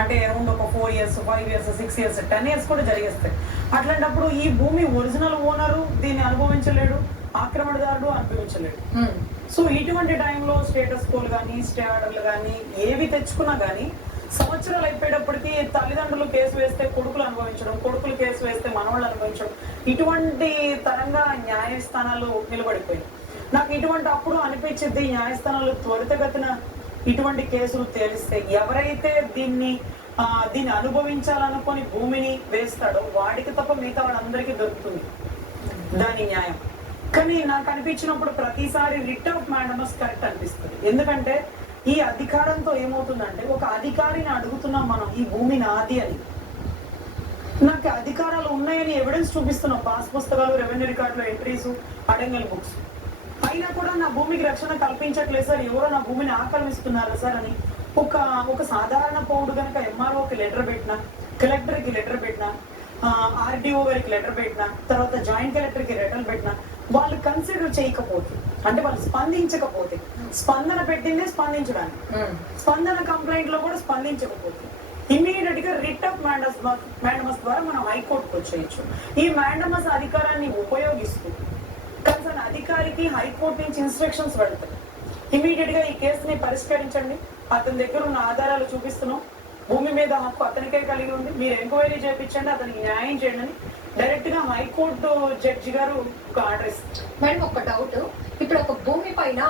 అంటే అరౌండ్ ఒక 4 years 5 years 6 years 10 years కూడా జరిగేస్తాయి. అట్లాంటప్పుడు ఈ భూమి ఒరిజినల్ ఓనరు దీన్ని అనుభవించలేడు, ఆక్రమణదారుడు అనుభవించలేడు. సో ఇటువంటి టైంలో స్టేటస్ కోలు కానీ స్టే ఆర్డర్లు కానీ ఏవి తెచ్చుకున్నా కానీ సంవత్సరాలు అయిపోయేటప్పటికి తల్లిదండ్రులు కేసు వేస్తే కొడుకులు అనుభవించడం, కొడుకులు కేసు వేస్తే మనవాళ్ళు అనుభవించడం, ఇటువంటి తరంగా న్యాయస్థానాలు నిలబడిపోయాయి. నాకు ఇటువంటి అప్పుడు అనిపించింది న్యాయస్థానాలు త్వరితగతిన ఇటువంటి కేసులు తేలిస్తే ఎవరైతే దీన్ని అనుభవించాలనుకొని భూమిని వేస్తాడో వాడికి తప్ప మిగతా వాళ్ళందరికీ దొరుకుతుంది దాని న్యాయం. కానీ నాకు అనిపించినప్పుడు ప్రతిసారి రిట్ ఆఫ్ మ్యాండమస్ కరెక్ట్ అనిపిస్తుంది. ఎందుకంటే ఈ అధికారంతో ఏమవుతుందంటే ఒక అధికారిని అడుగుతున్నాం మనం ఈ భూమి నాది అని, నాకు అధికారాలు ఉన్నాయని ఎవిడెన్స్ చూపిస్తున్నాం, పాస్ పుస్తకాలు, రెవెన్యూ రికార్డులు, ఎంట్రీస్, అడంగల్ బుక్స్, అయినా కూడా నా భూమికి రక్షణ కల్పించట్లేదు సార్, ఎవరో నా భూమిని ఆక్రమిస్తున్నారు సార్ అని ఒక సాధారణ పౌరుడు కనుక ఎంఆర్ఓకి లెటర్ పెట్టినా, కలెక్టర్కి లెటర్ పెట్టినా, ఆర్డీఓ గారికి లెటర్ పెట్టినా, తర్వాత జాయింట్ కలెక్టర్కి లెటర్ పెట్టినా వాళ్ళు కన్సిడర్ చేయకపోతే, అంటే వాళ్ళు స్పందించకపోతే, స్పందన పెట్టిందే స్పందించడానికి, స్పందన కంప్లైంట్ లో కూడా స్పందించకపోతే ఇమ్మీడియట్ గా రిట్ ఆఫ్ మ్యాండమస్ ద్వారా మనం హైకోర్టుకు వచ్చేయచ్చు. ఈ మ్యాండమస్ అధికారాన్ని ఉపయోగిస్తూ కన్సర్న్ అధికారికి హైకోర్టు నుంచి ఇన్స్ట్రక్షన్స్ పెడతాయి, ఇమీడియట్ గా ఈ కేసుని పరిష్కరించండి, అతని దగ్గర ఉన్న ఆధారాలు చూపిస్తున్నాం, భూమి మీద హక్కు అతనికే కలిగి ఉంది, మీరు ఎంక్వైరీ చేయించండి, అతనికి న్యాయం చేయండి అని డైరెక్ట్ గా హైకోర్టు జడ్జి గారు ఒక ఆర్డర్ ఇస్తారు. మేడం ఒక డౌట్, ఇప్పుడు ఒక భూమి పైన